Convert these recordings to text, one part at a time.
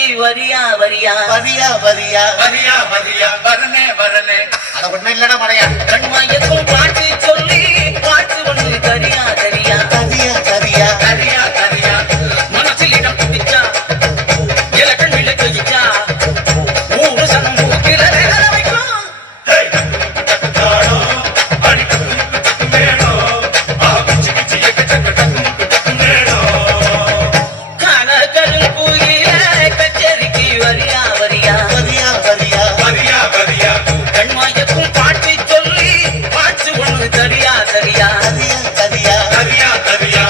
கச்சேரிக்கு வரியா வரியா வரியா வரியா வரியா வரியா வரனே வரனே அத ஒண்ணு இல்லடா மறையா கண்மாயக்கும் பாட்டு சொல்லி பாட்டு ஒண்ணு தரியா தரியா தரியா தரியா தரியா தரியா மனசில் இடம் பிடிச்சா இலக்கண் விளக்கிச்சா ஊரு சனம் மூக்கில வைக்கும் கச்சேரிக்கு வரியா வரியா வரியா வரியா வரியா வரியா கண்மாயக்கும் பாட்டு சொல்லி பாட்டு ஒண்ணு தரியா தரியா தரியா தரியா தரியா தரியா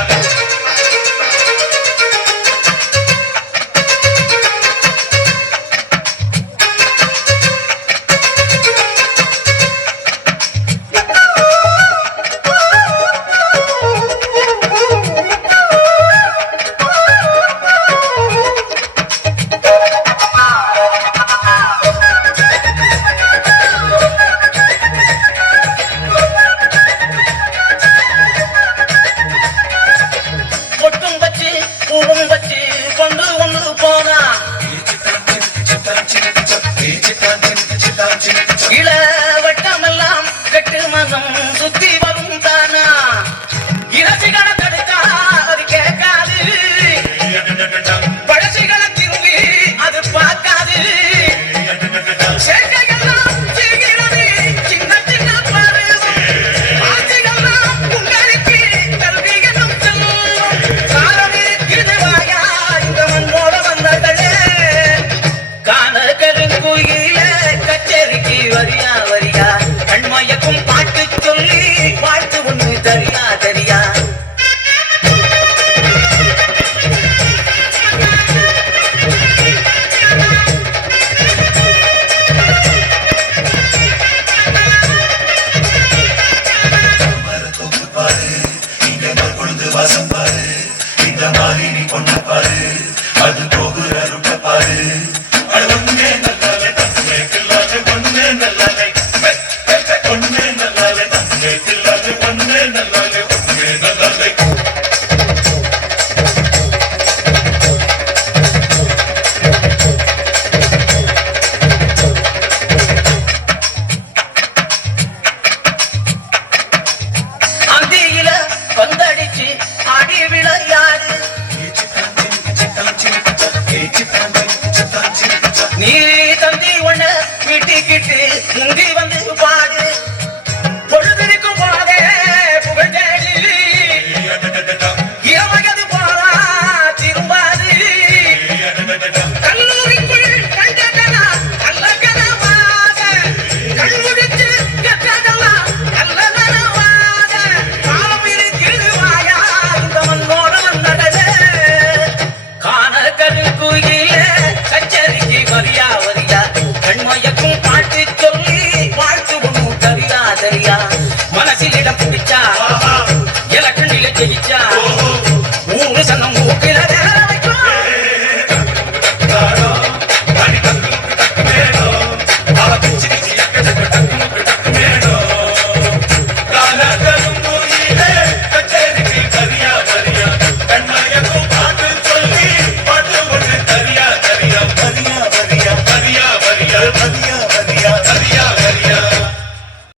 பொட்டும் வச்சு பூவும் வச்சு கொண்டு ஒன்று போனா இள வட்டமெல்லாம் கெட்டு மனம் சுத்தி வரும் தானா இறச்சிகளை தடுத்தா அது கேட்காது பழசிகளை திரும்பி அது பார்க்காது சேட்டையெல்லாம் செய்கிறது சின்ன சின்ன பருவம் ஆசைகள்லாம் உங்களுக்கு கல்வி எனும் செல்வம் காலம் இருக்குது வாயா இந்த மண்ணோட வந்ததே காண கருங்குயில கச்சேரிக்கு வரியா வரியா கண்மயக்கும் பாட்டு சொல்லி வாழ்த்து ஒண்ணு தரியா தரியா அது போகுற ருட்ட பாரு ஒன்னே நல்லாலே தன்னே கில்லாலே ஒன்னே நல்லாலே ஒன்னே நல்லாலே தன்னே கில்லாலே ஒன்னே நல்லாலே ஒன்னே நல்லாலே அந்தியில பந்தடிச்சு ஆடி விளையாடு நீ தந்தி ஒண்ண வீட்டிக்கிட்டு முந்தி வந்து பாடு பொழுதிருக்கும் போதே புகழ் தேடி இளவயது போலா திரும்பாது கல்லூரிக்குள் கண்டதனா நல்ல கனவாக கண்முடிச்சு கற்றதெல்லாம் நல்ல நனவாக காலம் இருக்கிறது வாயா இந்த மண்ணோட வந்ததே காண கருங்குயில கச்சேரிக்கு வரியா வரியா கண்மயக்கும் பாட்டு சொல்லி வாழ்த்து ஒண்ணு தரியா தரியா மனசில் இடம் பிடிச்சா இலக்கண்ணில ஜெயிச்சா ஊரு சனம் மூக்கில வைக்கும் வரியா வரியா வரியா